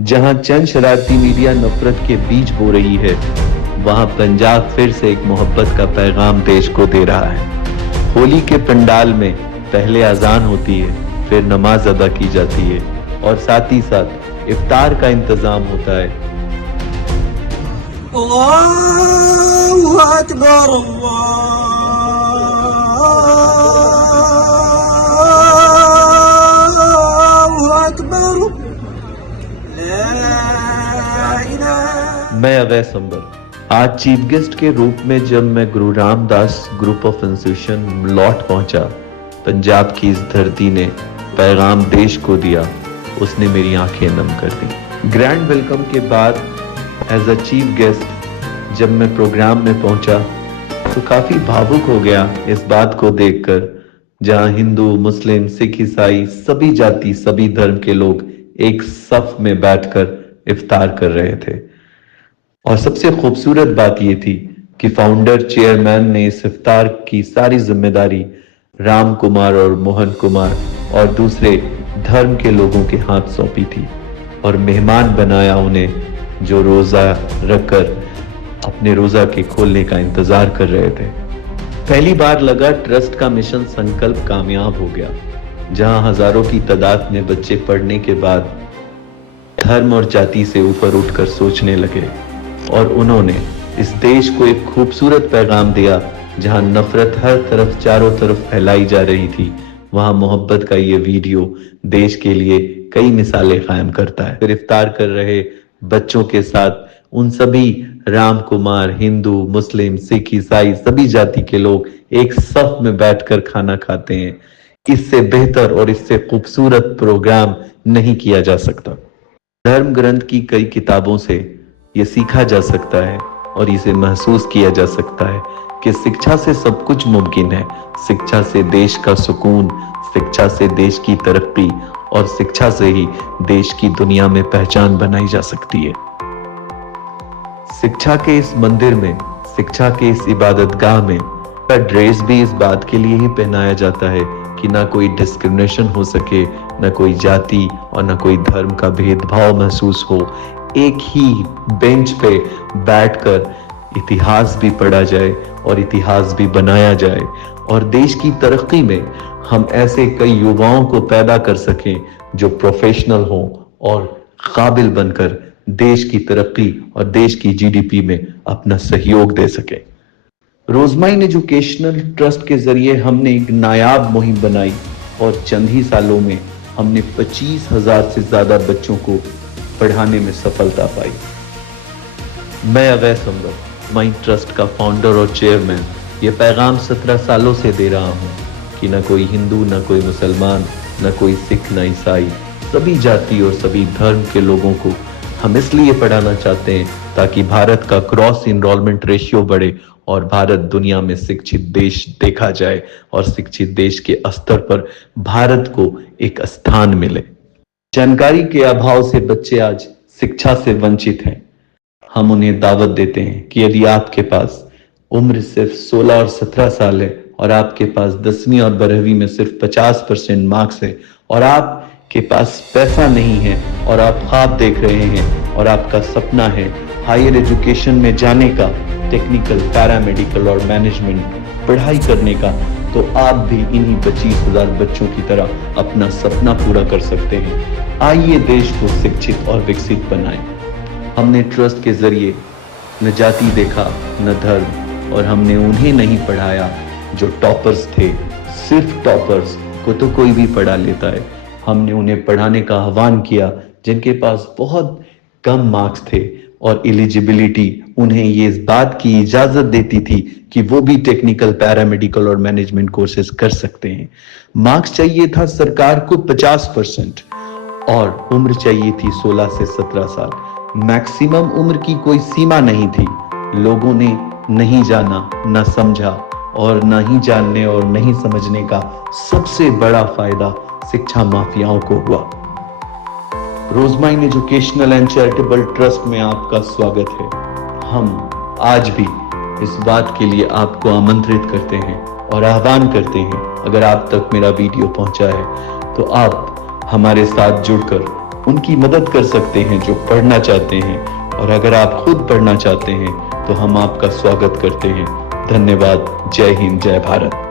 जहां चंद शरारती मीडिया नफरत के बीज बो रही है, वहां पंजाब फिर से एक मोहब्बत का पैगाम देश को दे रहा है। होली के पंडाल में पहले अजान होती है, फिर नमाज अदा की जाती है और साथ ही साथ इफ्तार का इंतजाम होता है। अल्लाहु अकबर, अल्लाहु अकबर, ला इलाहा। मैं अवैस अंबर आज चीफ गेस्ट के रूप में जब मैं गुरु रामदास ग्रुप ऑफ इंस्टीट्यूशन लौट पहुंचा, पंजाब की इस धरती ने पैगाम देश को दिया, उसने मेरी आंखें नम कर दी। ग्रैंड वेलकम के बाद एज अ चीफ गेस्ट जब मैं प्रोग्राम में पहुंचा तो काफी भावुक हो गया इस बात को देखकर, जहां हिंदू, मुस्लिम, सिख, ईसाई सभी जाति सभी धर्म के लोग एक सफ में बैठकर इफ्तार कर रहे थे। और सबसे खूबसूरत बात यह थी कि फाउंडर चेयरमैन ने इस इफ्तार की सारी जिम्मेदारी राम कुमार और मोहन कुमार और दूसरे धर्म के लोगों के हाथ सौंपी थी और मेहमान बनाया उन्हें, जो रोजा रखकर अपने रोजा के खोलने का इंतजार कर रहे थे। पहली बार लगा ट्रस्ट का मिशन संकल्प कामयाब हो गया, जहां हजारों की तादाद में बच्चे पढ़ने के बाद धर्म और जाति से ऊपर उठकर सोचने लगे और उन्होंने इस देश को एक खूबसूरत पैगाम दिया। जहां नफरत हर तरफ चारों तरफ फैलाई जा रही थी, वहां मोहब्बत का ये वीडियो देश के लिए कई मिसालें कायम करता है। फिर इफ्तार कर रहे बच्चों के साथ उन सभी राम कुमार, हिंदू, मुस्लिम, सिख, ईसाई सभी जाति के लोग एक सफ में बैठकर खाना खाते हैं। इससे बेहतर और इससे खूबसूरत प्रोग्राम नहीं किया जा सकता। धर्म ग्रंथ की कई किताबों से ये सीखा जा सकता है और इसे महसूस किया जा सकता है कि शिक्षा से सब कुछ मुमकिन है। शिक्षा से देश का सुकून, शिक्षा से देश की तरक्की और शिक्षा से ही देश की दुनिया में पहचान बनाई जा सकती है। शिक्षा के इस मंदिर में, शिक्षा के इस इबादतगाह में का ड्रेस भी इस बात के लिए ही पहनाया जाता है कि ना कोई डिस्क्रिमिनेशन हो सके, ना कोई जाति और ना कोई धर्म का भेदभाव महसूस हो। एक ही बेंच पे बैठकर इतिहास भी पढ़ा जाए और इतिहास भी बनाया जाए और देश की तरक्की में हम ऐसे कई युवाओं को पैदा कर सकें जो प्रोफेशनल हों और काबिल बनकर देश की तरक्की और देश की जीडीपी में अपना सहयोग दे सके। रोजमाइन एजुकेशनल ट्रस्ट के जरिए हमने एक नायाब मुहिम बनाई और चंद ही सालों में हमने 25,000 से ज्यादा बच्चों को पढ़ाने में सफलता पाई। मैं अवैस अंबर, माइन ट्रस्ट का फाउंडर और चेयरमैन, ये पैगाम 17 सालों से दे रहा हूँ कि न कोई हिंदू, न कोई मुसलमान, न कोई सिख, न ईसाई, सभी जाति और सभी धर्म के लोगों को हम इसलिए पढ़ाना चाहते हैं ताकि भारत का क्रॉस इनरोलमेंट रेशियो बढ़े और भारत दुनिया में शिक्षित देश देखा जाए और शिक्षित देश के स्तर पर भारत को एक स्थान मिले। जानकारी के अभाव से बच्चे आज शिक्षा से वंचित हैं। हम उन्हें दावत देते हैं कि यदि आपके पास उम्र सिर्फ 16 और 17 साल है और आपके पास 10वीं और 12वीं में सिर्फ 50% मार्क्स है और आपके पास पैसा नहीं है और आप ख्वाब देख रहे हैं और आपका सपना है हायर एजुकेशन में जाने का, टेक्निकल, पैरामेडिकल और मैनेजमेंट पढ़ाई करने का, तो आप भी इन्हीं 25,000 बच्चों की तरह अपना सपना पूरा कर सकते हैं। आइए देश को शिक्षित और विकसित बनाएं। हमने ट्रस्ट के जरिए न जाति देखा न धर्म, और हमने उन्हें नहीं पढ़ाया जो टॉपर्स थे। सिर्फ टॉपर्स को तो कोई भी पढ़ा लेता है। हमने उन्हें पढ़ाने का आह्वान किया जिनके पास बहुत कम मार्क्स थे और एलिजिबिलिटी उन्हें ये इस बात की इजाजत देती थी कि वो भी टेक्निकल, पैरामेडिकल और मैनेजमेंट कोर्सेज कर सकते हैं। मार्क्स चाहिए था सरकार को 50% और उम्र चाहिए थी 16 से 17 साल। मैक्सिमम उम्र की कोई सीमा नहीं थी। लोगों ने नहीं जाना, न समझा, और न ही जानने और नहीं समझने का सबसे बड़ा फायदा शिक्षा माफियाओं को हुआ। रोजमाइन एजुकेशनल एंड चैरिटेबल ट्रस्ट में आपका स्वागत है। हम आज भी इस बात के लिए आपको आमंत्रित करते हैं और आह्वान करते हैं, अगर आप तक मेरा वीडियो पहुंचा है तो आप हमारे साथ जुड़कर उनकी मदद कर सकते हैं जो पढ़ना चाहते हैं। और अगर आप खुद पढ़ना चाहते हैं तो हम आपका स्वागत करते हैं। धन्यवाद। जय हिंद, जय भारत।